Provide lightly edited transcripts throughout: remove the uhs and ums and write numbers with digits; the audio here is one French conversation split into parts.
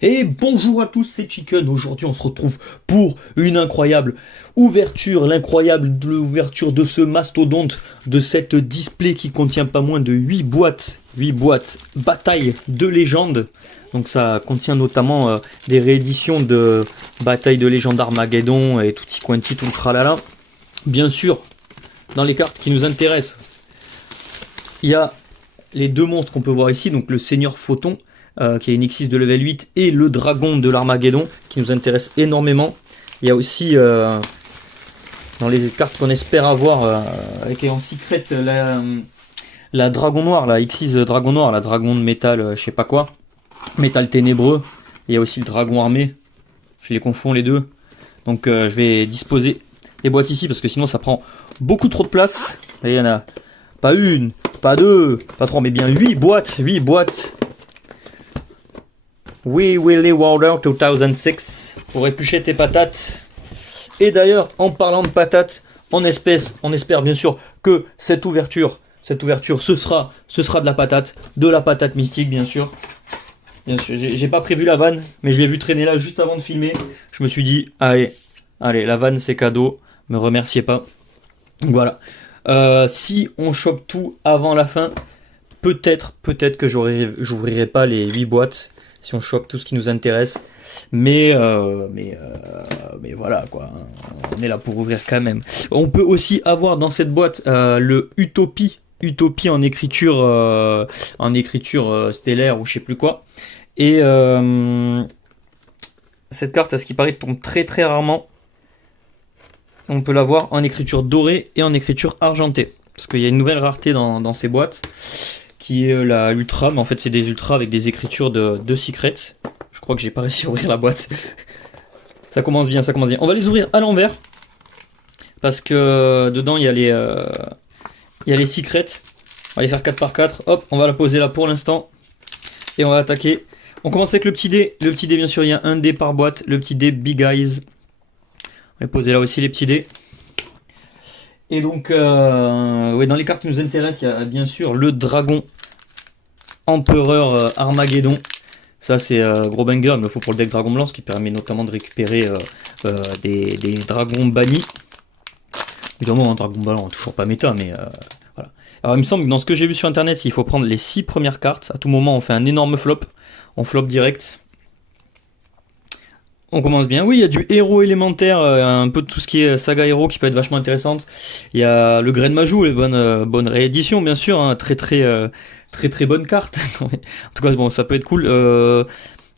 Et bonjour à tous, c'est Chicken. Aujourd'hui, on se retrouve pour une incroyable ouverture, l'incroyable ouverture de ce mastodonte, de cette display qui contient pas moins de 8 boîtes. 8 boîtes Bataille de légende. Donc ça contient notamment des rééditions de Bataille de légende Armageddon et tutti quanti tout le tralala. Bien sûr, dans les cartes qui nous intéressent, il y a les deux monstres qu'on peut voir ici, donc le Seigneur Photon, qui est une X6 de level 8, et le Dragon de l'Armageddon, qui nous intéresse énormément. Il y a aussi, dans les cartes qu'on espère avoir, qui est en secret, la Dragon Noir, la X6 Dragon Noir, la Dragon de métal, je sais pas quoi, métal ténébreux. Il y a aussi le Dragon armé, je les confonds les deux. Donc je vais disposer les boîtes ici, parce que sinon ça prend beaucoup trop de place. Et il y en a pas une, pas deux, pas trois, mais bien 8 boîtes, 8 boîtes. We Willy Wilder 2006 pour éplucher tes patates. Et d'ailleurs, en parlant de patates, on espère bien sûr que cette ouverture, ce sera de la patate mystique, bien sûr. Bien sûr, j'ai pas prévu la vanne, mais je l'ai vu traîner là juste avant de filmer. Je me suis dit, allez, la vanne c'est cadeau, me remerciez pas. Voilà. Si on chope tout avant la fin, peut-être que j'ouvrirai pas les 8 boîtes. Si on chope tout ce qui nous intéresse, mais voilà quoi, on est là pour ouvrir quand même. On peut aussi avoir dans cette boîte le Utopie en écriture stellaire ou je sais plus quoi. Et cette carte, à ce qui paraît, tombe très très rarement. On peut l'avoir en écriture dorée et en écriture argentée, parce qu'il y a une nouvelle rareté dans ces boîtes, qui est la Ultra, mais en fait c'est des Ultras avec des écritures de Secret. Je crois que j'ai pas réussi à ouvrir la boîte. Ça commence bien. On va les ouvrir à l'envers, parce que dedans il y a les Secrets. On va les faire 4 par 4. Hop, on va la poser là pour l'instant. Et on va attaquer. On commence avec le petit dé. Le petit dé, bien sûr, il y a un dé par boîte. Le petit dé Big Eyes. On va poser là aussi les petits dés. Et donc, dans les cartes qui nous intéressent, il y a bien sûr le Dragon Empereur Armageddon. Ça, c'est gros banger, il me faut pour le deck Dragon Blanc, ce qui permet notamment de récupérer des dragons bannis. Évidemment, un Dragon Blanc, toujours pas méta, mais voilà. Alors, il me semble que dans ce que j'ai vu sur internet, il faut prendre les 6 premières cartes. À tout moment, on fait un énorme flop. On flop direct. On commence bien. Oui, il y a du héros élémentaire, un peu de tout ce qui est saga héros qui peut être vachement intéressante. Il y a le Grain de Majou, les bonnes rééditions, bien sûr, hein, très bonne carte. En tout cas, bon, ça peut être cool.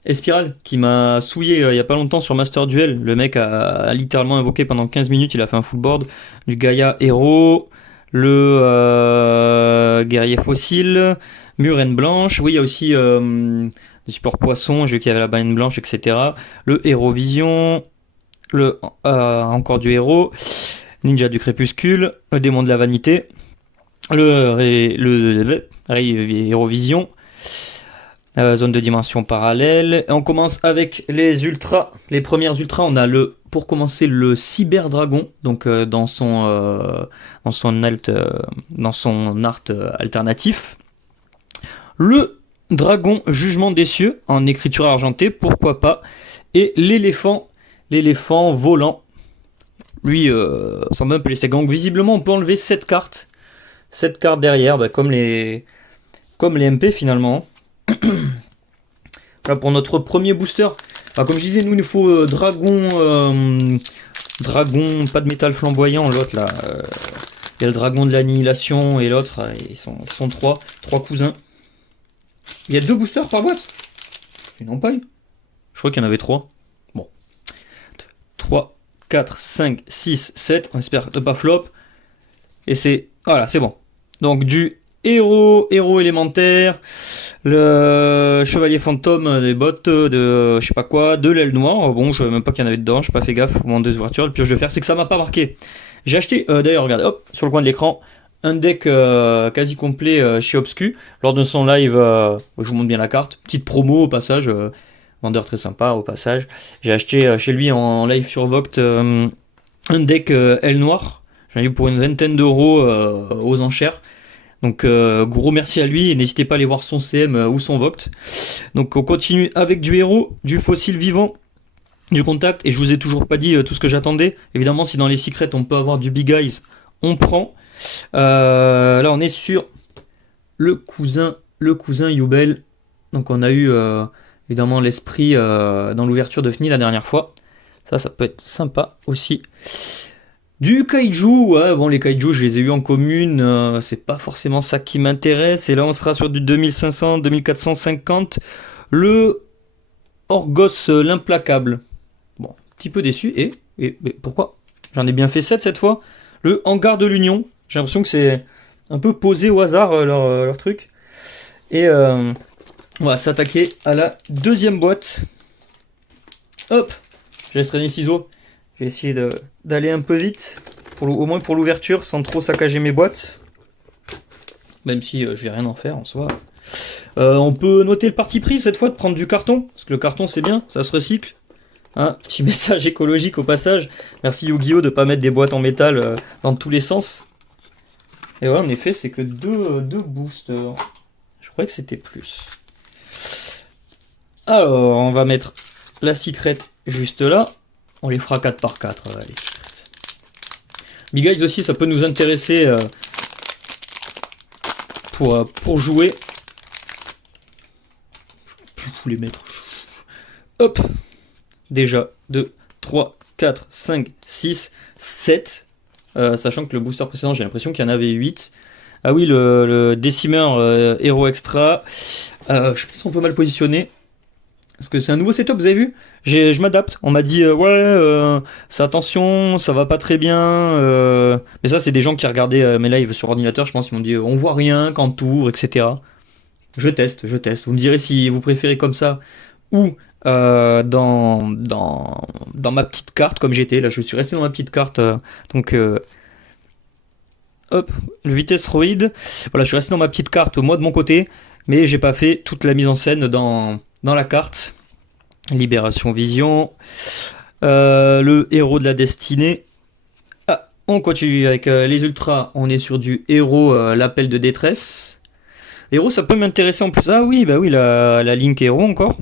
Espiral, qui m'a souillé il y a pas longtemps sur Master Duel. Le mec a littéralement invoqué pendant 15 minutes, il a fait un full board. Du Gaïa héros, le guerrier fossile, Murène blanche. Oui, il y a aussi des supports poissons, j'ai vu qu'il y avait la baleine blanche, etc. Le héros vision, encore du héros, ninja du crépuscule, le démon de la vanité, le héros vision, zone de dimension parallèle. Et on commence avec les ultras. Les premières ultras, on a pour commencer le cyber dragon, donc dans son art alternatif. Le Dragon Jugement des cieux en écriture argentée, pourquoi pas. Et l'éléphant volant. Lui, ça m'a un peu laissé. Donc visiblement, on peut enlever 7 cartes. 7 cartes derrière, comme les MP finalement. Voilà pour notre premier booster. Alors, comme je disais, nous il nous faut dragon, pas de métal flamboyant. L'autre là, il y a le dragon de l'annihilation et l'autre, ils sont trois cousins. Il y a 2 boosters par boîte. Ils n'ont pas eu. Je crois qu'il y en avait 3. Bon. 3, 4, 5, 6, 7. On espère ne pas flop. Et c'est... Voilà, c'est bon. Donc du héros élémentaire, le chevalier fantôme, des bottes de je sais pas quoi, de l'aile noire. Bon, je ne sais même pas qu'il y en avait dedans. Je n'ai pas fait gaffe au moment des ouvertures. Le pire que je vais faire, c'est que ça m'a pas marqué. J'ai acheté, d'ailleurs, regardez, hop, sur le coin de l'écran, un deck quasi complet chez Obscu. Lors de son live, je vous montre bien la carte. Petite promo au passage. Vendeur très sympa au passage. J'ai acheté chez lui en live sur Voct un deck aile noire. J'en ai eu pour une vingtaine d'euros aux enchères. Donc gros merci à lui et n'hésitez pas à aller voir son CM ou son Voct. Donc on continue avec du héros, du fossile vivant, du contact, et je vous ai toujours pas dit tout ce que j'attendais. Évidemment, si dans les secrets on peut avoir du Big Eyes, on prend. Là on est sur le cousin Yubel. Donc on a eu évidemment l'esprit dans l'ouverture de Fni la dernière fois. Ça peut être sympa aussi. Du kaiju, ouais, bon les kaiju je les ai eu en commune, c'est pas forcément ça qui m'intéresse. Et là on sera sur du 2500, 2450. Le Orgos l'implacable. Bon, un petit peu déçu. Mais pourquoi? J'en ai bien fait 7 cette fois. Le hangar de l'Union. J'ai l'impression que c'est un peu posé au hasard leur truc. Et on va s'attaquer à la deuxième boîte. Hop, je laisserai les ciseaux. Je vais essayer d'aller un peu vite, au moins pour l'ouverture, sans trop saccager mes boîtes. Même si je vais rien en faire en soi. On peut noter le parti pris cette fois de prendre du carton, parce que le carton c'est bien, ça se recycle. Hein, petit message écologique au passage. Merci Yu-Gi-Oh de pas mettre des boîtes en métal dans tous les sens. Et ouais, en effet, c'est que deux boosters. Je croyais que c'était plus. Alors, on va mettre la secret juste là. On les fera 4 par 4, les secrets. Big Eyes aussi, ça peut nous intéresser pour jouer. Je vais vous les mettre. Hop. Déjà, 2, 3, 4, 5, 6, 7. Sachant que le booster précédent, j'ai l'impression qu'il y en avait 8. Ah oui, le Decimer Hero Extra. Je pense qu'on peut mal positionner. Parce que c'est un nouveau setup, vous avez vu? Je m'adapte. On m'a dit, c'est attention, ça va pas très bien. Mais ça, c'est des gens qui regardaient mes lives sur ordinateur. Je pense qu'ils m'ont dit, on voit rien quand tour, etc. Je teste. Vous me direz si vous préférez comme ça ou dans ma petite carte, comme j'étais. Là, je suis resté dans ma petite carte. Hop, le vitesse roid. Voilà, je suis resté dans ma petite carte, moi de mon côté. Mais j'ai pas fait toute la mise en scène dans la carte. Libération Vision. Le héros de la destinée. Ah, on continue avec les ultras. On est sur du héros, l'appel de détresse. Héros, ça peut m'intéresser en plus. Ah oui, bah oui, la Link héros encore.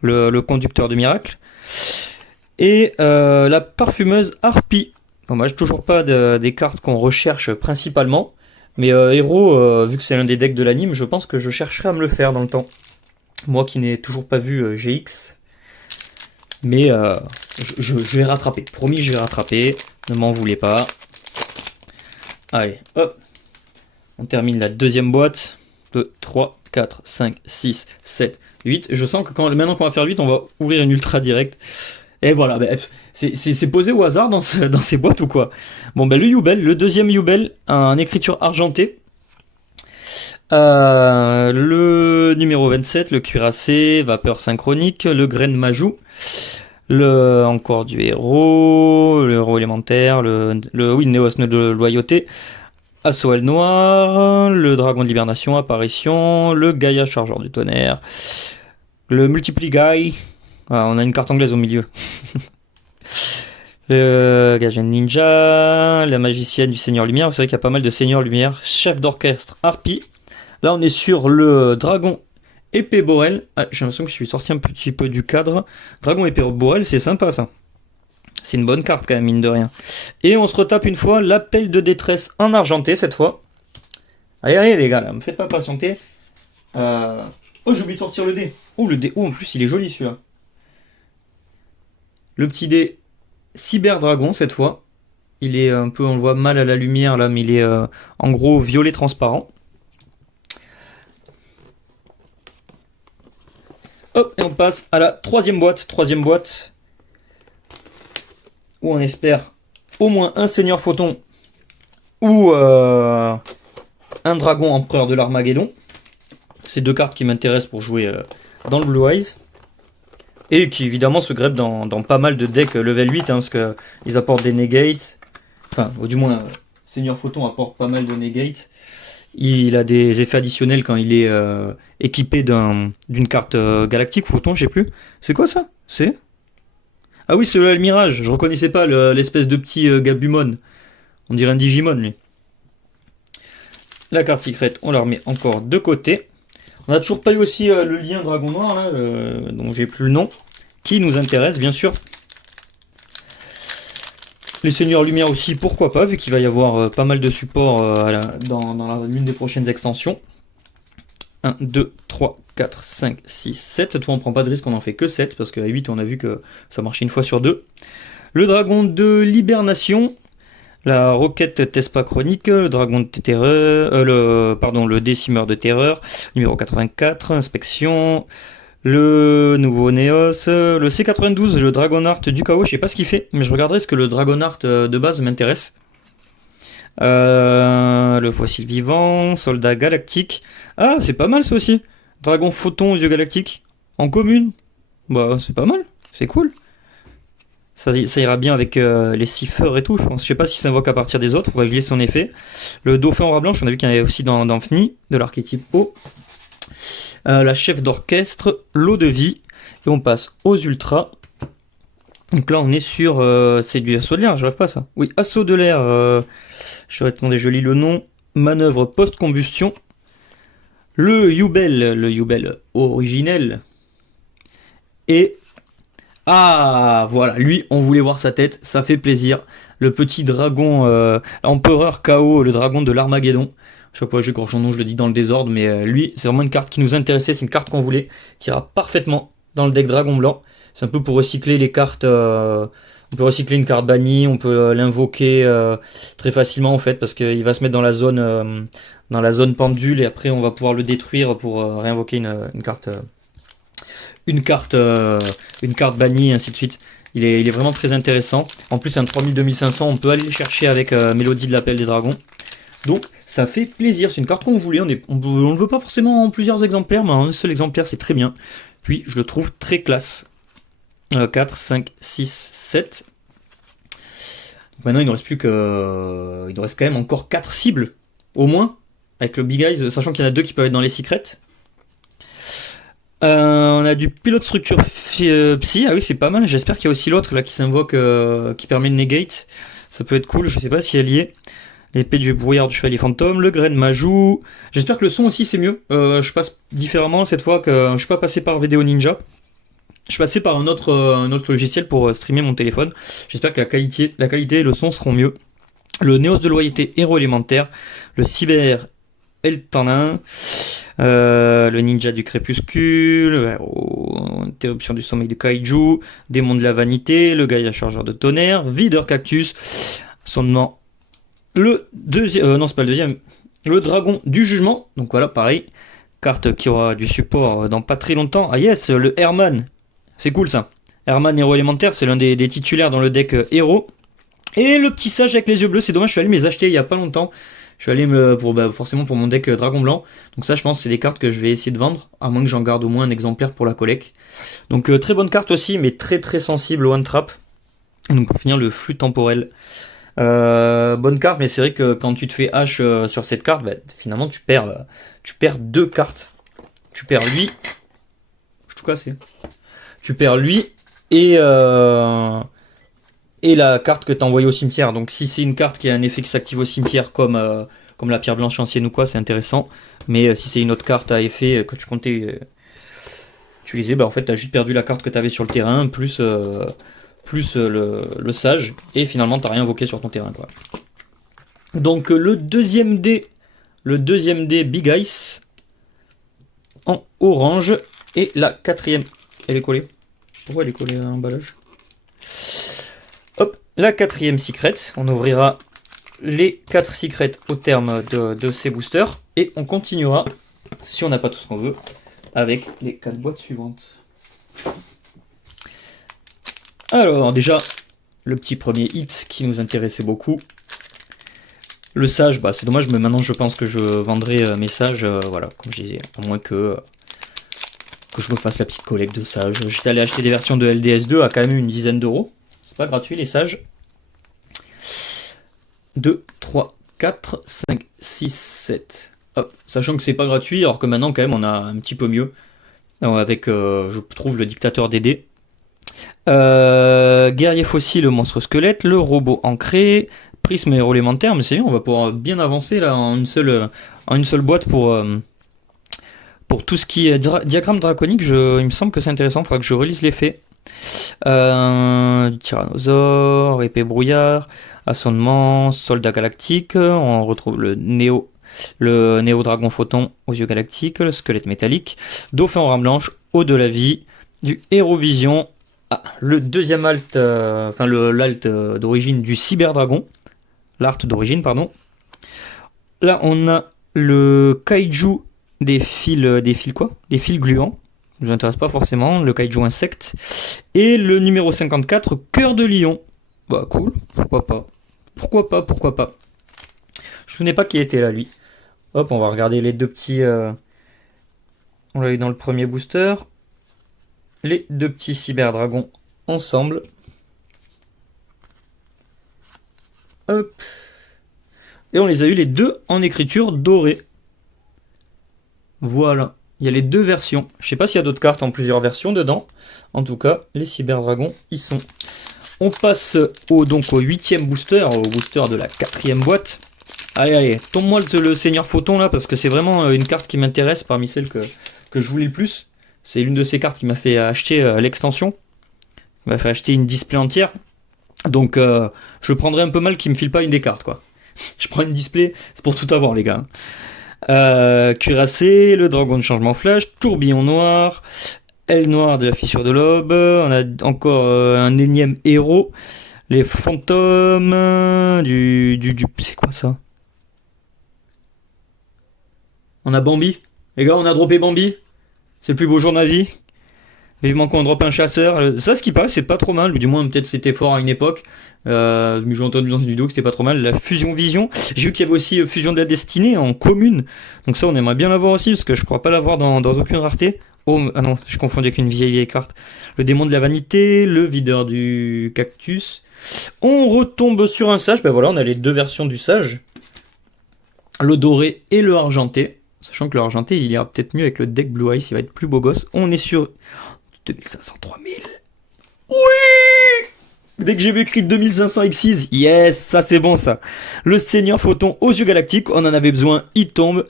Le conducteur de miracle. Et la parfumeuse Harpie. Dommage, toujours pas des cartes qu'on recherche principalement. Mais héros, vu que c'est l'un des decks de l'anime, je pense que je chercherai à me le faire dans le temps. Moi qui n'ai toujours pas vu GX. Mais je vais rattraper. Promis, je vais rattraper. Ne m'en voulez pas. Allez, hop. On termine la deuxième boîte. 2, 3, 4, 5, 6, 7, 8. Je sens que maintenant qu'on va faire 8, on va ouvrir une ultra direct. Et voilà, bref. C'est posé au hasard dans ces boîtes ou quoi? Bon, ben le Yubel, le deuxième Yubel, en écriture argentée. Le numéro 27, le cuirassé, vapeur synchronique, le graine majou, encore du héros, le héros élémentaire, le Néos de loyauté, Assoel noir, le dragon de l'hibernation, apparition, le Gaïa chargeur du tonnerre, le multipli guy, on a une carte anglaise au milieu. Le Gajen Ninja, la magicienne du Seigneur Lumière, vous savez qu'il y a pas mal de Seigneur Lumière, chef d'orchestre Harpie. Là on est sur le dragon épée Borel. Ah, j'ai l'impression que je suis sorti un petit peu du cadre. Dragon épée Borel, c'est sympa ça. C'est une bonne carte quand même, mine de rien. Et on se retape une fois l'appel de détresse en argenté cette fois. Allez les gars, là, me faites pas patienter. Oh, j'ai oublié de sortir le dé. Oh, le dé. Oh, en plus il est joli celui-là. Le petit dé Cyber Dragon cette fois. Il est un peu, on le voit mal à la lumière là, mais il est en gros violet transparent. Hop, et on passe à la troisième boîte. Où on espère au moins un Seigneur Photon ou un Dragon Empereur de l'Armageddon. C'est deux cartes qui m'intéressent pour jouer dans le Blue Eyes. Et qui évidemment se greffent dans pas mal de decks level 8, parce qu'ils apportent des negates. Enfin, ou du moins, Seigneur Photon apporte pas mal de negates. Il a des effets additionnels quand il est équipé d'une carte galactique, Photon, je sais plus. C'est quoi ça? C'est... Ah oui, c'est le Mirage. Je reconnaissais pas l'espèce de petit Gabumon. On dirait un Digimon, lui. La carte secrète, on la remet encore de côté. On n'a toujours pas eu aussi le lien Dragon Noir, là, dont j'ai plus le nom, qui nous intéresse, bien sûr. Les Seigneurs Lumière aussi, pourquoi pas, vu qu'il va y avoir pas mal de supports dans l'une des prochaines extensions. 1, 2, 3, 4, 5, 6, 7. Cette fois, on prend pas de risque, on en fait que 7, parce qu'à 8, on a vu que ça marchait une fois sur 2. Le dragon de l'hibernation, la roquette Tespa chronique, le dragon de terreur, le décimeur de terreur, numéro 84, inspection, le nouveau Néos, le C92, le Dragonheart du chaos, je sais pas ce qu'il fait, mais je regarderai ce que le Dragonheart de base m'intéresse. Le fossile vivant, soldat galactique. Ah, c'est pas mal ça aussi. Dragon photon aux yeux galactiques. En commune. Bah, c'est pas mal. C'est cool. Ça ira bien avec les siffeurs et tout, je pense. Je sais pas si ça invoque à partir des autres. Faudrait que je lise son effet. Le dauphin aura blanche, on a vu qu'il y en avait aussi dans FNI, de l'archétype O. La chef d'orchestre, l'eau de vie. Et on passe aux ultras. Donc là, on est sur... c'est du assaut de l'air, je rêve pas ça. Oui, assaut de l'air. Attendez, je lis le nom. Manœuvre post-combustion. Le Yubel originel. Et... ah, voilà, lui, on voulait voir sa tête, ça fait plaisir. Le petit dragon empereur KO, le dragon de l'Armageddon. Chaque fois que j'écorche son nom, je le dis dans le désordre, mais lui, c'est vraiment une carte qui nous intéressait, c'est une carte qu'on voulait, qui ira parfaitement dans le deck dragon blanc. C'est un peu pour recycler les cartes. On peut recycler une carte bannie, on peut l'invoquer très facilement en fait, parce qu'il va se mettre dans la zone pendule, et après on va pouvoir le détruire pour réinvoquer une carte. Une carte bannie, et ainsi de suite. Il est vraiment très intéressant. En plus, un 3000-2500, on peut aller le chercher avec Mélodie de l'appel des dragons. Donc, ça fait plaisir. C'est une carte qu'on voulait. On ne veut pas forcément en plusieurs exemplaires, mais en un seul exemplaire, c'est très bien. Puis, je le trouve très classe. 4, 5, 6, 7. Donc maintenant, il nous reste quand même encore 4 cibles, au moins, avec le Big Eyes, sachant qu'il y en a 2 qui peuvent être dans les secrets. On a du pilote structure psy, ah oui c'est pas mal, j'espère qu'il y a aussi l'autre là qui s'invoque, qui permet de negate, ça peut être cool, je sais pas si elle y est. L'épée du brouillard du chevalier fantôme, le grain de Majou, j'espère que le son aussi c'est mieux, je passe différemment cette fois, que je suis pas passé par Vidéo Ninja, je suis passé par un autre logiciel pour streamer mon téléphone, j'espère que la qualité et le son seront mieux. Le Néos de loyauté héros élémentaire, le cyber Eltanin, le ninja du crépuscule, interruption du sommeil de Kaiju, démon de la vanité, le Gaïa chargeur de tonnerre, videur cactus, son nom, le deuxième, non c'est pas le deuxième, le dragon du jugement, donc voilà pareil, carte qui aura du support dans pas très longtemps. Ah yes, le Herman, c'est cool ça, Herman héros élémentaire, c'est l'un des titulaires dans le deck héros, et le petit sage avec les yeux bleus, c'est dommage, je suis allé me les acheter il y a pas longtemps. Je vais aller forcément pour mon deck dragon blanc. Donc ça je pense c'est des cartes que je vais essayer de vendre, à moins que j'en garde au moins un exemplaire pour la collecte. Donc très bonne carte aussi, mais très très sensible au one trap. Donc pour finir, le flux temporel. Bonne carte, mais c'est vrai que quand tu te fais H sur cette carte, finalement tu perds 2 cartes. Tu perds lui. Je tout cassé. Tu perds lui et la carte que tu as envoyée au cimetière. Donc si c'est une carte qui a un effet qui s'active au cimetière comme la pierre blanche ancienne ou quoi, c'est intéressant. Mais si c'est une autre carte à effet que tu comptais utiliser, en fait tu as juste perdu la carte que tu avais sur le terrain, plus le sage, et finalement tu n'as rien invoqué sur ton terrain, quoi. Donc le deuxième dé Big Ice en orange, et la quatrième, elle est collée. Pourquoi elle est collée à l'emballage? Hop, la quatrième secret, on ouvrira les 4 secrets au terme de ces boosters, et on continuera, si on n'a pas tout ce qu'on veut, avec les 4 boîtes suivantes. Alors déjà, le petit premier hit qui nous intéressait beaucoup, le sage, c'est dommage, mais maintenant je pense que je vendrai mes sages, voilà, comme je disais, à moins que je me fasse la petite collecte de sages. J'étais allé acheter des versions de LDS2 à quand même une dizaine d'euros. C'est pas gratuit les sages. 2, 3, 4, 5, 6, 7. Hop. Sachant que c'est pas gratuit, alors que maintenant quand même on a un petit peu mieux. Avec, je trouve, le dictateur des dés. Guerrier fossile, le monstre squelette, le robot ancré, prisme héros élémentaire, mais c'est bien, on va pouvoir bien avancer là en en une seule boîte pour tout ce qui est diagramme draconique. Il me semble que c'est intéressant, il faudra que je relise l'effet. Tyrannosaure, épée brouillard, assommement, soldat galactique. On retrouve le néo dragon photon aux yeux galactiques, le squelette métallique, dauphin en rame blanche, eau de la vie, du Hérovision. Le deuxième alt, l'alt d'origine du cyberdragon, l'art d'origine, pardon. Là, on a le kaiju des fils gluants. Ne nous intéresse pas forcément, le kaiju insecte. Et le numéro 54, cœur de lion. Bah cool, pourquoi pas. Pourquoi pas. Je ne me souvenais pas qui était là, lui. Hop, on va regarder les deux petits... On l'a eu dans le premier booster. Les deux petits cyberdragons ensemble. Hop. Et on les a eu les deux en écriture dorée. Voilà. Il y a les deux versions. Je sais pas s'il y a d'autres cartes en plusieurs versions dedans. En tout cas, les cyberdragons y sont. On passe donc au 8e booster, au booster de la 4e boîte. Allez, tombe-moi le Seigneur Photon là, parce que c'est vraiment une carte qui m'intéresse parmi celles que je voulais le plus. C'est l'une de ces cartes qui m'a fait acheter l'extension. Il m'a fait acheter une display entière. Donc je prendrais un peu mal qu'il me file pas une des cartes, quoi. Je prends une display, c'est pour tout avoir, les gars. Cuirassé, le dragon de changement flash, tourbillon noir, aile noire de la fissure de l'aube, on a encore un énième héros, les fantômes, c'est quoi ça? On a Bambi, les gars, on a droppé Bambi, c'est le plus beau jour de ma vie. Vivement qu'on drop un chasseur. Ça, ce qui paraît, c'est pas trop mal. Du moins, peut-être c'était fort à une époque. Mais j'ai entendu dans une vidéo que c'était pas trop mal. La fusion vision. J'ai vu qu'il y avait aussi fusion de la destinée en commune. Donc ça, on aimerait bien l'avoir aussi, parce que je crois pas l'avoir dans aucune rareté. Oh, ah non, je confonds avec une vieille carte. Le démon de la vanité, le videur du cactus. On retombe sur un sage. Ben voilà, on a les deux versions du sage. Le doré et le argenté. Sachant que le argenté, il ira peut-être mieux avec le deck Blue Eyes, il va être plus beau gosse. On est sur 2500, 3000. Oui! Dès que j'ai vu écrit 2500 X6, yes, ça c'est bon ça. Le Seigneur Photon aux yeux galactiques, on en avait besoin, il tombe.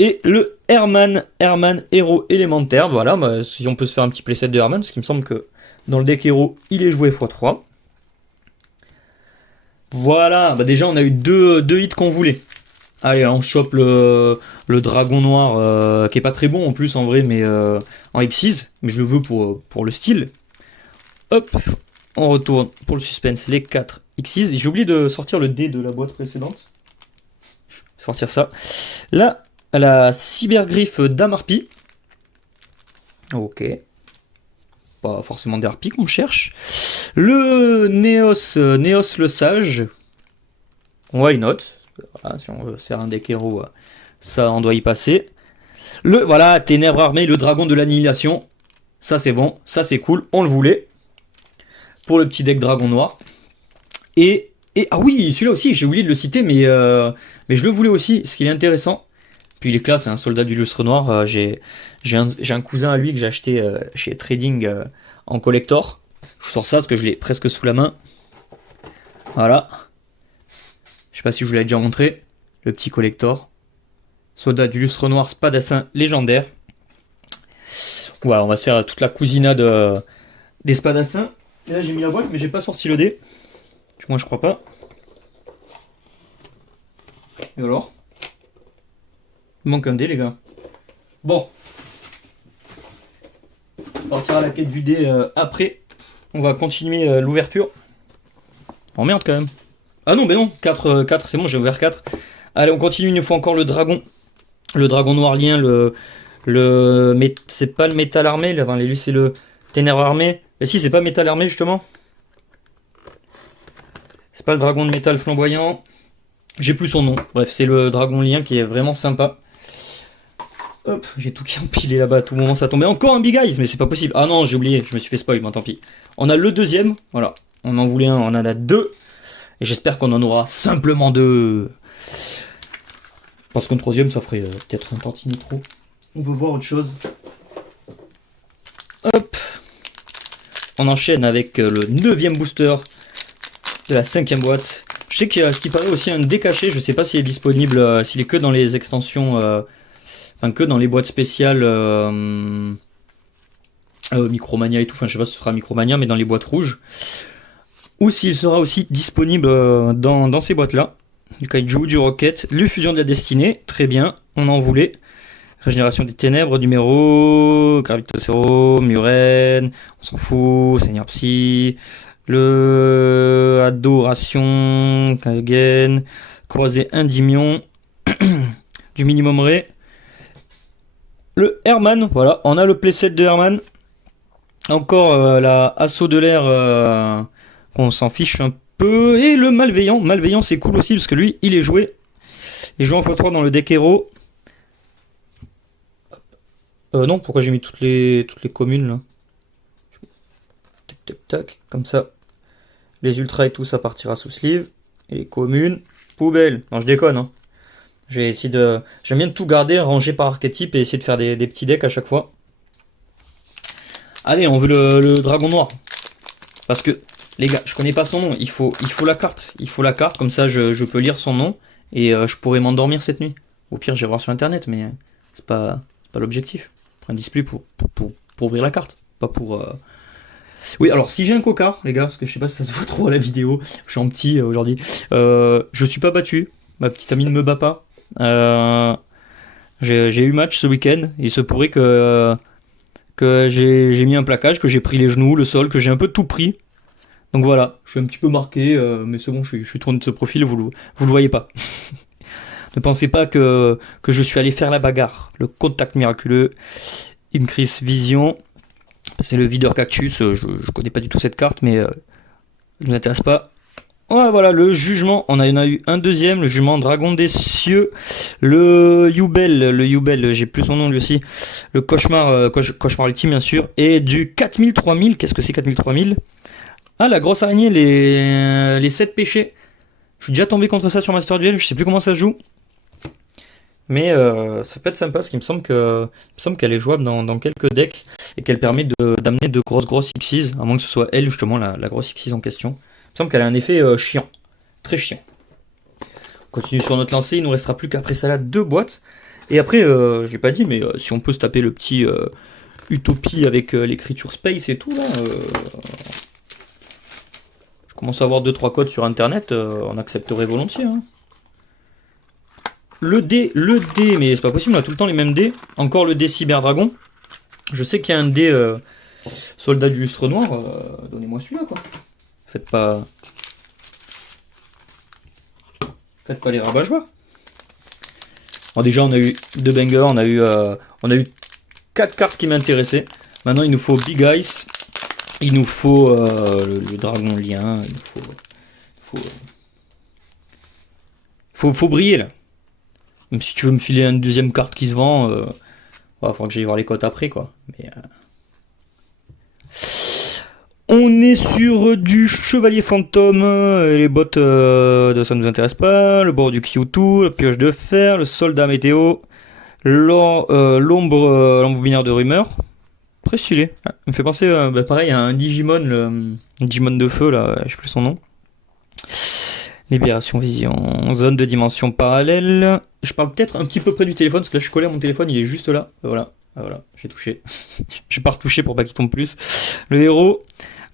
Et le Herman, héros élémentaire, voilà, bah, si on peut se faire un petit playset de Herman, parce qu'il me semble que dans le deck héros, il est joué x3. Voilà, bah déjà on a eu deux hits qu'on voulait. Allez, on chope le dragon noir, qui est pas très bon en plus en vrai, mais en X6, mais je le veux pour le style. Hop, on retourne pour le suspense les 4 X6. J'ai oublié de sortir le dé de la boîte précédente. Je vais sortir ça. Là, la cybergriffe d'Amarpi. Ok. Pas forcément des harpies qu'on cherche. Le Néos le sage. Why not? Voilà, si on veut faire un deck héros, ça on doit y passer. Voilà, ténèbres armées, le dragon de l'annihilation. Ça c'est bon, ça c'est cool, on le voulait. Pour le petit deck dragon noir. Et ah oui, celui-là aussi, j'ai oublié de le citer, mais je le voulais aussi, parce qu'il est intéressant. Puis il est classe, c'est un soldat du lustre noir. J'ai un cousin à lui que j'ai acheté chez Trading en collector. Je sors ça parce que je l'ai presque sous la main. Voilà. Je sais pas si je vous l'ai déjà montré, le petit collector. Soldat du lustre noir, spadassin légendaire. Voilà, on va se faire toute la cousinade des spadassins. Et là j'ai mis la boîte, mais j'ai pas sorti le dé. Moi je crois pas. Et alors? Il manque un dé les gars. Bon. On partira à la quête du dé après. On va continuer l'ouverture. Oh merde quand même. Ah non, mais non, 4 c'est bon, j'ai ouvert 4. Allez, on continue une fois encore le dragon. Le dragon noir lien, c'est pas le métal armé, lui c'est le ténèbres armé. Mais si, c'est pas métal armé justement. C'est pas le dragon de métal flamboyant. J'ai plus son nom. Bref, c'est le dragon lien qui est vraiment sympa. Hop, j'ai tout qui empilé là-bas, à tout moment ça tombait. Encore un Big Eyes, mais c'est pas possible. Ah non, j'ai oublié, je me suis fait spoil, bon tant pis. On a le deuxième, voilà. On en voulait un, on en a 2. Et j'espère qu'on en aura simplement 2. Parce qu'un troisième, ça ferait peut-être un tantinet trop. On veut voir autre chose. Hop. On enchaîne avec le 9e booster de la 5e boîte. Je sais qu'il y a ce qui paraît aussi un dé caché, je sais pas s'il est disponible, s'il est que dans les extensions, enfin que dans les boîtes spéciales Micromania et tout, enfin je sais pas si ce sera Micromania, mais dans les boîtes rouges. Ou s'il sera aussi disponible dans ces boîtes-là. Du Kaiju, du Rocket, le Fusion de la Destinée, très bien, on en voulait. Régénération des Ténèbres, numéro, Gravitocero, Muren, on s'en fout, Seigneur Psy, le Adoration, Kagen, Croisé Endymion, du Minimum Ray, le Herman, voilà, on a le playset de Herman, encore la Assaut de l'air, qu'on s'en fiche un peu, et le Malveillant, Malveillant c'est cool aussi parce que lui il est joué, il est joué en x3 dans le deck héros. Non, pourquoi j'ai mis toutes les communes là? Tac tac tac, comme ça. Les ultras et tout ça partira sous sleeve. Et les communes, poubelle. Non, je déconne, hein. J'ai essayé de. J'aime bien de tout garder, ranger par archétype et essayer de faire des petits decks à chaque fois. Allez, on veut le dragon noir. Parce que, les gars, je connais pas son nom. Il faut la carte. Il faut la carte, comme ça je peux lire son nom. Et je pourrais m'endormir cette nuit. Au pire, j'irai voir sur internet, mais c'est pas l'objectif. Un display pour ouvrir la carte, pas pour... Oui, alors si j'ai un cocard, les gars, parce que je sais pas si ça se voit trop à la vidéo, je suis en petit aujourd'hui, je suis pas battu, ma petite amie ne me bat pas, j'ai eu match ce week-end, il se pourrait que j'ai mis un plaquage, que j'ai pris les genoux, le sol, que j'ai un peu tout pris, donc voilà, je suis un petit peu marqué, mais c'est bon, je suis tourné de ce profil, vous le voyez pas. Ne pensez pas que je suis allé faire la bagarre. Le contact miraculeux, Increase Vision, c'est le videur cactus. Je connais pas du tout cette carte, mais ne nous intéresse pas. Ouais, voilà, le jugement, on en a eu un deuxième, le jugement Dragon des Cieux, le Yubel, j'ai plus son nom lui aussi, le cauchemar, cauchemar ultime bien sûr, et du 4000-3000, qu'est-ce que c'est 4000-3000? Ah, la grosse araignée, les 7 péchés. Je suis déjà tombé contre ça sur Master Duel, je sais plus comment ça se joue. Mais ça peut être sympa parce qu'il me semble qu'elle est jouable dans quelques decks et qu'elle permet d'amener de grosses Xyz, à moins que ce soit elle justement la grosse Xyz en question. Il me semble qu'elle a un effet chiant, très chiant. On continue sur notre lancée, il nous restera plus qu'après ça là 2 boîtes. Et après, j'ai pas dit, mais si on peut se taper le petit Utopie avec l'écriture Space et tout là. Je commence à avoir 2-3 codes sur internet, on accepterait volontiers. Hein. Le dé, mais c'est pas possible, on a tout le temps les mêmes dés. Encore le dé Cyberdragon. Je sais qu'il y a un dé Soldat du lustre noir. Donnez-moi celui-là, quoi. Faites pas les rabat-joie. Bon, déjà, on a eu 2 bangers, on a eu 4 cartes qui m'intéressaient. Maintenant, il nous faut Big Ice. Il nous faut le dragon lien. Faut briller, là. Même si tu veux me filer une deuxième carte qui se vend, il faudra que j'aille voir les cotes après, quoi. Mais, on est sur du chevalier fantôme, et les bottes ça nous intéresse pas, le bord du Q2, la pioche de fer, le soldat météo, l'ombre binaire de rumeur. Très stylé. Il me fait penser, pareil, à un Digimon, un Digimon de feu, là, je sais plus son nom. Libération Vision, zone de dimension parallèle. Je parle peut-être un petit peu près du téléphone, parce que là je suis collé à mon téléphone, il est juste là. Voilà, j'ai touché. Je vais pas retoucher pour pas qu'il tombe plus. Le héros,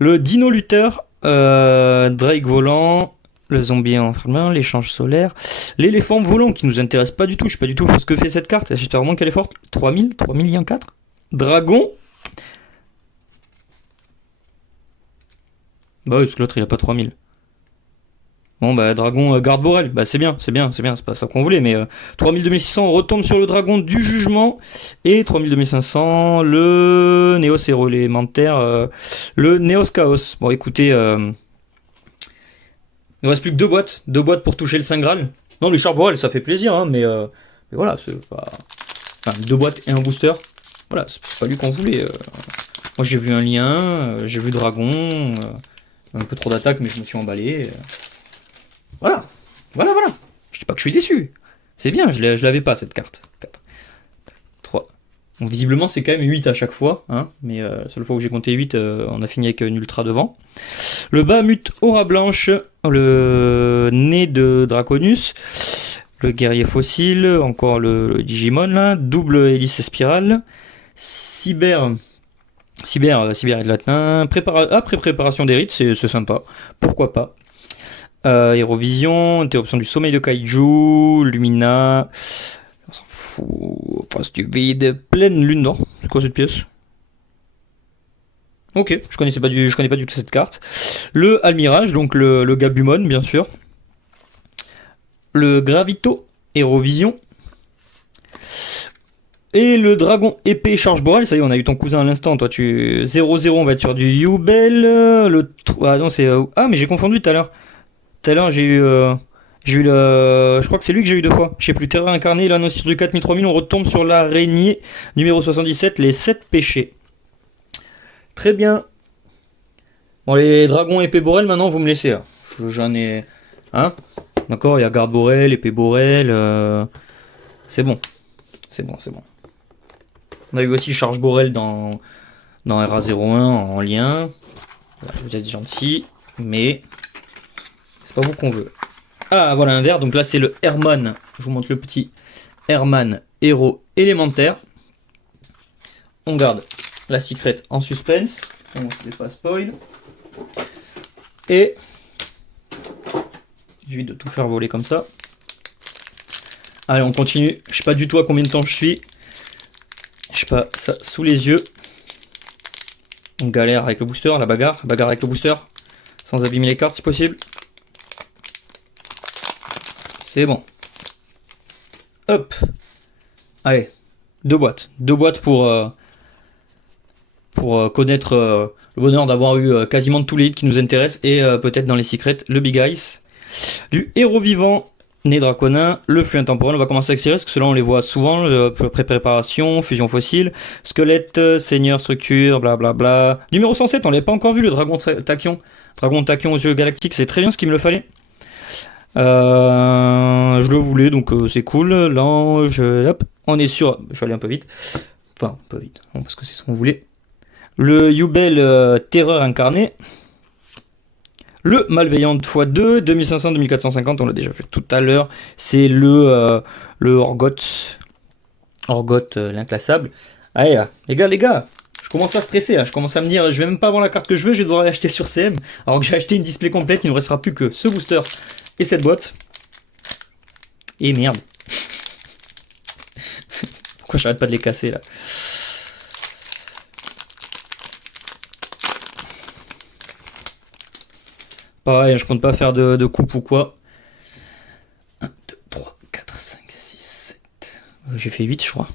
le Dino Lutteur, Drake volant, le zombie enfermant, l'échange solaire, l'éléphant volant qui nous intéresse pas du tout. Je sais pas du tout ce que fait cette carte, j'espère vraiment qu'elle est forte. 3000 yen 4. Dragon. Bah oui, parce que l'autre il a pas 3000. Bon bah dragon garde Borel, bah c'est bien, c'est pas ça qu'on voulait, mais 3000-2600 on retombe sur le dragon du jugement, et 3000-2500 le Néos héros élémentaire, le Néos Chaos. Bon écoutez, il nous reste plus que 2 boîtes pour toucher le Saint Graal. Non le Char Borel ça fait plaisir, hein, mais voilà, c'est pas... Enfin, 2 boîtes et un booster, voilà, c'est pas lui qu'on voulait. Moi j'ai vu un lien, j'ai vu dragon, un peu trop d'attaque mais je me suis emballé. Voilà. Je dis pas que je suis déçu. C'est bien, je l'avais pas cette carte. 4, 3, Donc, visiblement, c'est quand même 8 à chaque fois, hein, mais seule fois où j'ai compté 8, on a fini avec une ultra devant. Le Bahamut Aura Blanche, le nez de Draconus, le guerrier fossile, encore le Digimon là, double hélice spirale, cyber et de latin, après préparation des rites, c'est sympa, pourquoi pas. Hérovision, interruption du sommeil de Kaiju, Lumina, on s'en fout, face du vide, pleine lune d'or, c'est quoi cette pièce? Ok, je connais pas du tout cette carte. Le Almirage, donc le Gabumon, bien sûr. Le Gravito, Hérovision. Et le Dragon Épée Charge Borel, ça y est, on a eu ton cousin à l'instant. Toi, tu 0-0, on va être sur du Yubel. Ah non, c'est. Ah, mais j'ai confondu tout à l'heure. Tout à l'heure, j'ai eu. Je crois que c'est lui que j'ai eu 2 fois. Je sais plus, Terreur incarnée, l'annonciateur du 4000-3000, on retombe sur l'araignée numéro 77, les 7 péchés. Très bien. Bon, les dragons épée Borel, maintenant, vous me laissez là. J'en ai. Hein? D'accord, il y a garde Borel, épée Borel. C'est bon. C'est bon. On a eu aussi charge Borel dans RA01 en lien. Voilà, vous êtes gentil, mais c'est pas vous qu'on veut. Ah, voilà un verre. Donc là, c'est le Herman. Je vous montre le petit Herman héros élémentaire. On garde la secret en suspense. On ne se fait pas spoil. Et j'évite de tout faire voler comme ça. Allez, on continue. Je sais pas du tout à combien de temps je suis. Je sais pas, ça sous les yeux. On galère avec le booster, la bagarre avec le booster. Sans abîmer les cartes si possible. C'est bon. Hop. Allez, 2 boîtes. 2 boîtes pour connaître le bonheur d'avoir eu quasiment tous les hits qui nous intéressent. Et peut-être dans les secrets, le Big Ice. Du héros vivant, né draconin, le flux intemporel. On va commencer avec Sirius, parce que ceux-là on les voit souvent. Préparation, fusion fossile, squelette, seigneur, structure, blablabla. Numéro 107, on l'avait pas encore vu, le dragon tachyon. Dragon tachyon aux yeux galactiques, c'est très bien ce qu'il me le fallait. Je le voulais, donc c'est cool. L'ange, hop, on est sûr. Je vais aller un peu vite. Enfin, un peu vite, hein, parce que c'est ce qu'on voulait. Le Yubel terreur incarné. Le malveillant x2, 2500-2450, on l'a déjà fait tout à l'heure. C'est le Orgoth. Orgoth, l'inclassable. Allez là, les gars, je commence à stresser là. Je commence à me dire, je vais même pas avoir la carte que je veux, je vais devoir l'acheter sur CM. Alors que j'ai acheté une display complète, il ne restera plus que ce booster et cette boîte. Et merde. Pourquoi j'arrête pas de les casser là? Pareil, je compte pas faire de coupe ou quoi. 1, 2, 3, 4, 5, 6, 7. J'ai fait 8, je crois.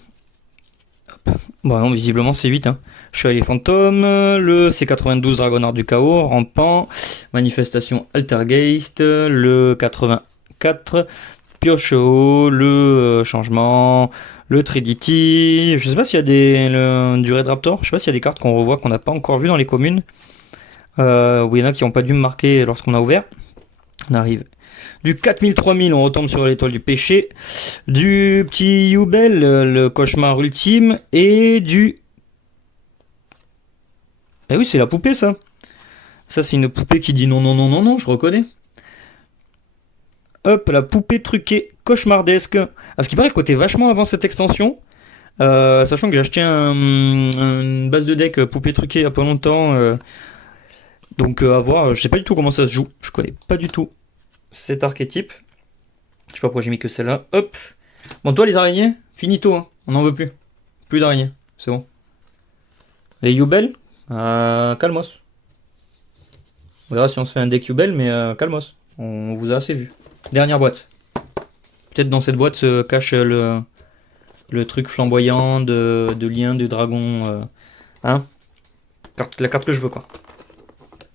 Hop. Bon, non, visiblement c'est 8. Hein. Chevalier fantôme, le C92 Dragonard du chaos, rampant, manifestation Altergeist, le 84, Pioche-Haut, le changement, le Trinity. Je sais pas s'il y a du Red Raptor, je sais pas s'il y a des cartes qu'on revoit qu'on n'a pas encore vu dans les communes. Oui, il y en a qui n'ont pas dû me marquer lorsqu'on a ouvert. On arrive. Du 4000-3000, on retombe sur l'étoile du péché. Du petit Yubel, le cauchemar ultime. Et du... Eh oui, c'est la poupée, ça. Ça, c'est une poupée qui dit non, non, non, non, non, je reconnais. Hop, la poupée truquée cauchemardesque. À ce qui paraît, le côté vachement avant cette extension. Sachant que j'ai acheté une base de deck poupée truquée il y a pas longtemps. Donc à voir, je sais pas du tout comment ça se joue. Je connais pas du tout cet archétype. Je sais pas pourquoi j'ai mis que celle-là. Hop. Bon, toi les araignées, finito, hein. On n'en veut plus. Plus d'araignées, c'est bon. Les Yubel, calmos. On verra si on se fait un deck Yubel, mais calmos. On vous a assez vu. Dernière boîte. Peut-être dans cette boîte se cache le truc flamboyant de lien de dragon. Hein, la carte que je veux, quoi.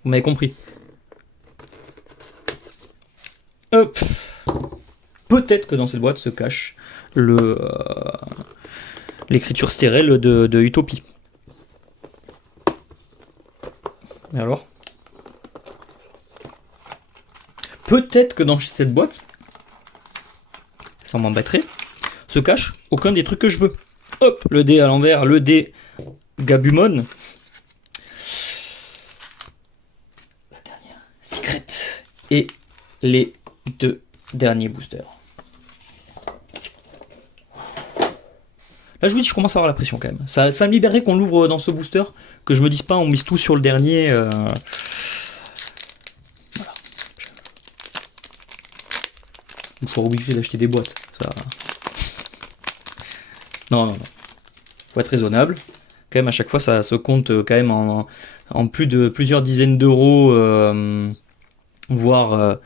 Vous m'avez compris. Hop. Peut-être que dans cette boîte se cache l'écriture stérile de Utopie. Et alors? Peut-être que dans cette boîte, ça m'embêterait, se cache aucun des trucs que je veux. Hop, le dé à l'envers, le dé Gabumon. La dernière Secret. Et les 2 derniers boosters. Là, je vous dis, je commence à avoir la pression quand même. Ça me libérerait qu'on l'ouvre dans ce booster, que je me dise pas, on mise tout sur le dernier. Voilà. Je suis obligé d'acheter des boîtes. Ça... Non. Faut être raisonnable. Quand même, à chaque fois, ça se compte quand même en plus de plusieurs dizaines d'euros, voire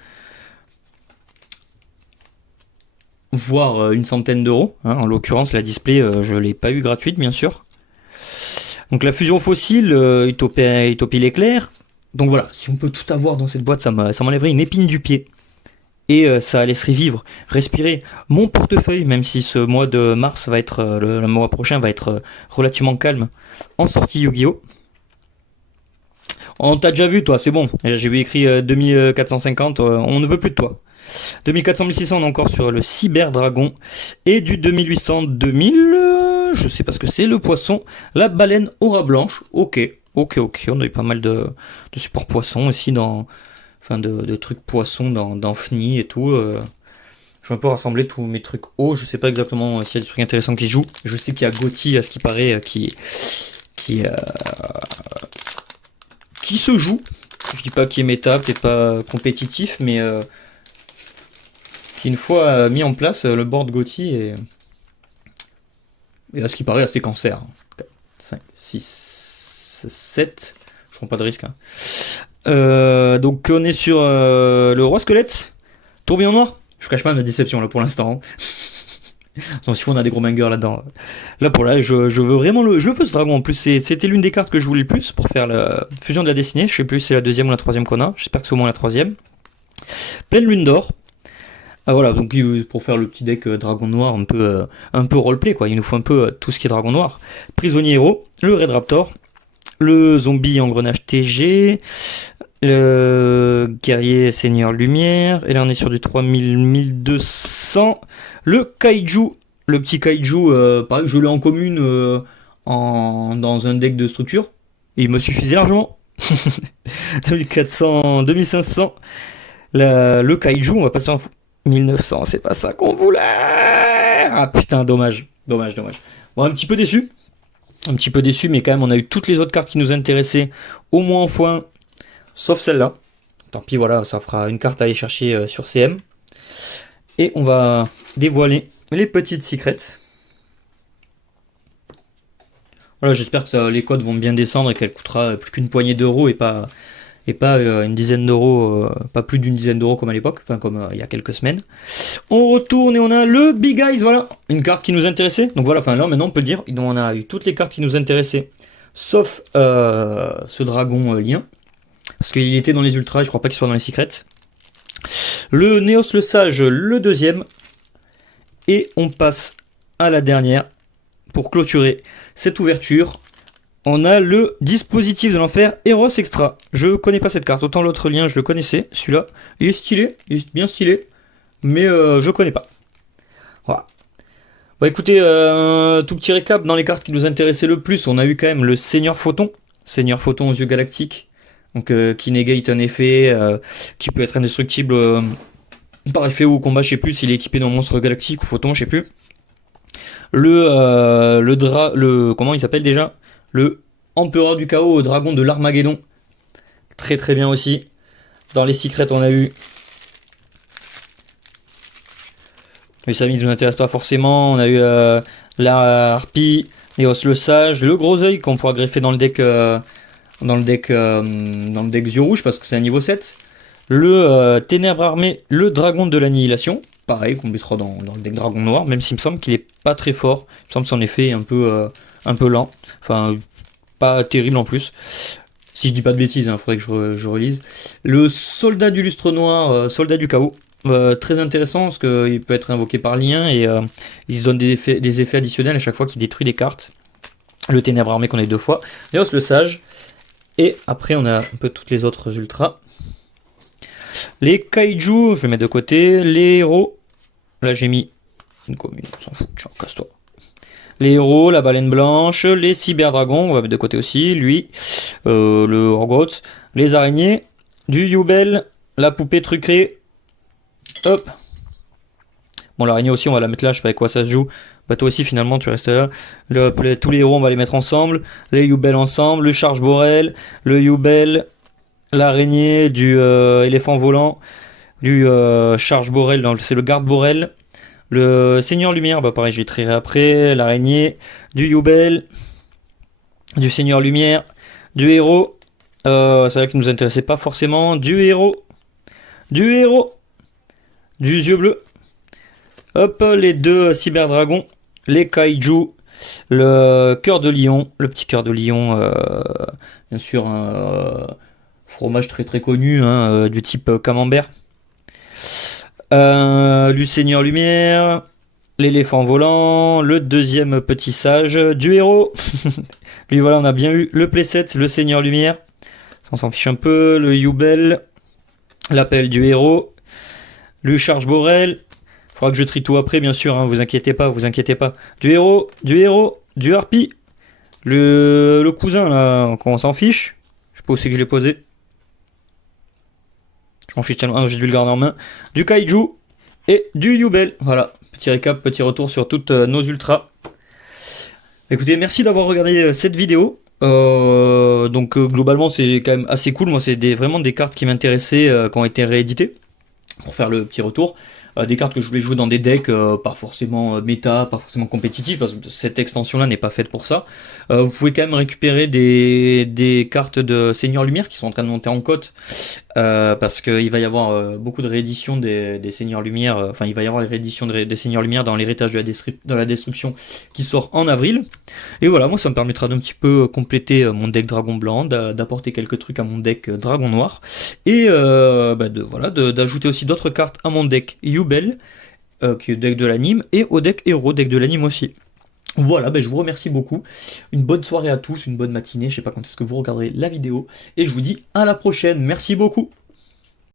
une centaine d'euros. Hein. En l'occurrence, la display, je ne l'ai pas eu gratuite, bien sûr. Donc la fusion fossile, Utopie l'éclair. Donc voilà, si on peut tout avoir dans cette boîte, ça m'enlèverait une épine du pied. Et ça laisserait vivre, respirer mon portefeuille, même si ce mois de mars va être, le mois prochain va être relativement calme en sortie Yu-Gi-Oh! On t'a déjà vu toi, c'est bon. J'ai vu écrit 2450, on ne veut plus de toi. 2400-1600, on est encore sur le Cyber Dragon. Et du 2800-2000, je sais pas ce que c'est, le poisson, la baleine aura blanche. Ok, on a eu pas mal de supports poissons aussi dans... Enfin, de trucs poissons dans FNI et tout. Je vais un peu rassembler tous mes trucs hauts. Je sais pas exactement s'il y a des trucs intéressants qui se jouent. Je sais qu'il y a Gotti, à ce qui paraît, qui se joue. Je dis pas qu'il est méta, peut-être pas compétitif, mais qui une fois mis en place, le board Gotti est à ce qui paraît assez cancer. 5, 6, 7. Je prends pas de risque. Hein. Donc on est sur le roi squelette, tourbillon noir. Je cache pas ma déception là pour l'instant. Donc si on a des gros bangers là-dedans. Là pour là, je veux vraiment je veux ce dragon. En plus c'était l'une des cartes que je voulais le plus pour faire la fusion de la destinée. Je sais plus si c'est la deuxième ou la troisième qu'on a. J'espère que c'est au moins la troisième. Pleine lune d'or. Ah voilà, donc pour faire le petit deck dragon noir un peu roleplay quoi. Il nous faut un peu tout ce qui est dragon noir. Prisonnier héros, le Red Raptor, le zombie engrenage TG, le guerrier seigneur lumière, et là on est sur du 3000-1200, le kaiju, le petit kaiju, pareil, je l'ai en commune dans un deck de structure, et il me suffisait largement. 2400, 2500, le kaiju, on va passer en 1900, c'est pas ça qu'on voulait. Ah putain, dommage. Bon, un petit peu déçu, mais quand même on a eu toutes les autres cartes qui nous intéressaient, au moins en x1, sauf celle-là. Tant pis, voilà, ça fera une carte à aller chercher sur CM. Et on va dévoiler les petites secrets. Voilà, j'espère que les codes vont bien descendre et qu'elle coûtera plus qu'une poignée d'euros et pas une dizaine d'euros, pas plus d'une dizaine d'euros comme à l'époque, enfin comme il y a quelques semaines. On retourne et on a le Big Eyes, voilà, une carte qui nous intéressait. Donc voilà, enfin là maintenant on peut dire, on a eu toutes les cartes qui nous intéressaient, sauf ce dragon lien, parce qu'il était dans les ultras, je crois pas qu'il soit dans les secrets. Le Néos le Sage, le deuxième, et on passe à la dernière pour clôturer cette ouverture. On a le dispositif de l'enfer Eros Extra. Je connais pas cette carte, autant l'autre lien je le connaissais, celui-là il est stylé, il est bien stylé, mais je connais pas. Voilà. Bon écoutez, tout petit récap dans les cartes qui nous intéressaient le plus, on a eu quand même le Seigneur Photon aux yeux galactiques, donc qui négate un effet, qui peut être indestructible par effet ou au combat, je sais plus s'il est équipé d'un monstre galactique ou photon, je sais plus. Comment il s'appelle déjà? Le Empereur du Chaos, dragon de l'Armageddon. Très très bien aussi. Dans les secrets, on a eu... Les amis ne nous intéressent pas forcément. On a eu la harpie, Néos le Sage, le gros œil qu'on pourra greffer dans le deck yeux rouge parce que c'est un niveau 7. Le Ténèbres armées, le dragon de l'annihilation. Pareil, qu'on mettra dans le deck dragon noir, même s'il me semble qu'il est pas très fort. Il me semble que son effet est un peu lent. Enfin, pas terrible en plus. Si je dis pas de bêtises, il faudrait que je relise. Le soldat du lustre noir, soldat du chaos. Très intéressant parce qu'il peut être invoqué par lien et il se donne des effets additionnels à chaque fois qu'il détruit des cartes. Le ténèbres armé qu'on a eu 2 fois. Néos le Sage. Et après, on a un peu toutes les autres ultras. Les kaiju, je vais mettre de côté. Les héros, là j'ai mis une commune, on s'en fout, tiens, casse-toi. les héros, la baleine blanche, les cyberdragons, on va mettre de côté aussi, lui, le Orgoth, les araignées, du Yubel, la poupée truquée, hop. Bon, l'araignée aussi, on va la mettre là, je sais pas avec quoi ça se joue. Bah toi aussi finalement tu restes là. Tous les héros on va les mettre ensemble, les Yubel ensemble, le Charge Borel, le Yubel, l'araignée, du éléphant volant, du Charge Borel, c'est le Garde Borel, le Seigneur Lumière, bah pareil je les trierai après, l'araignée, du Yubel, du Seigneur Lumière, du héros, c'est vrai qui nous intéressait pas forcément, du héros, du yeux bleu, hop, les deux cyberdragons, les kaiju, le cœur de lion, le petit cœur de lion, bien sûr un fromage très très connu, hein, du type camembert. Du Seigneur Lumière, l'éléphant volant, le deuxième petit sage, du héros. Lui voilà, on a bien eu le playset, le Seigneur Lumière. On s'en fiche un peu, le Yubel, l'appel du héros, le Charge Borel. Faudra que je trie tout après, bien sûr, hein, vous inquiétez pas, vous inquiétez pas. Du héros, du harpie, le cousin là, on s'en fiche. Je sais pas où c'est que je l'ai posé. Je m'en fiche tellement, j'ai dû le garder en main. Du kaiju et du Yubel. Voilà, petit récap, petit retour sur toutes nos ultras. Écoutez, merci d'avoir regardé cette vidéo. Globalement c'est quand même assez cool. Moi c'est vraiment des cartes qui m'intéressaient, qui ont été rééditées. Pour faire le petit retour. Des cartes que je voulais jouer dans des decks pas forcément méta, pas forcément compétitifs, parce que cette extension là n'est pas faite pour ça. Vous pouvez quand même récupérer des cartes de Seigneur Lumière qui sont en train de monter en cote, parce qu'il va y avoir beaucoup de rééditions des Seigneurs Lumière, enfin il va y avoir les rééditions des Seigneurs Lumière dans l'héritage de la destruction qui sort en avril. Et voilà, moi ça me permettra d'un petit peu compléter mon deck Dragon Blanc, d'apporter quelques trucs à mon deck Dragon Noir, et d'ajouter aussi d'autres cartes à mon deck Yubel, qui est le deck de l'anime, et au deck héros, deck de l'anime aussi. Voilà, je vous remercie beaucoup. Une bonne soirée à tous, une bonne matinée. Je sais pas quand est-ce que vous regarderez la vidéo. Et je vous dis à la prochaine. Merci beaucoup.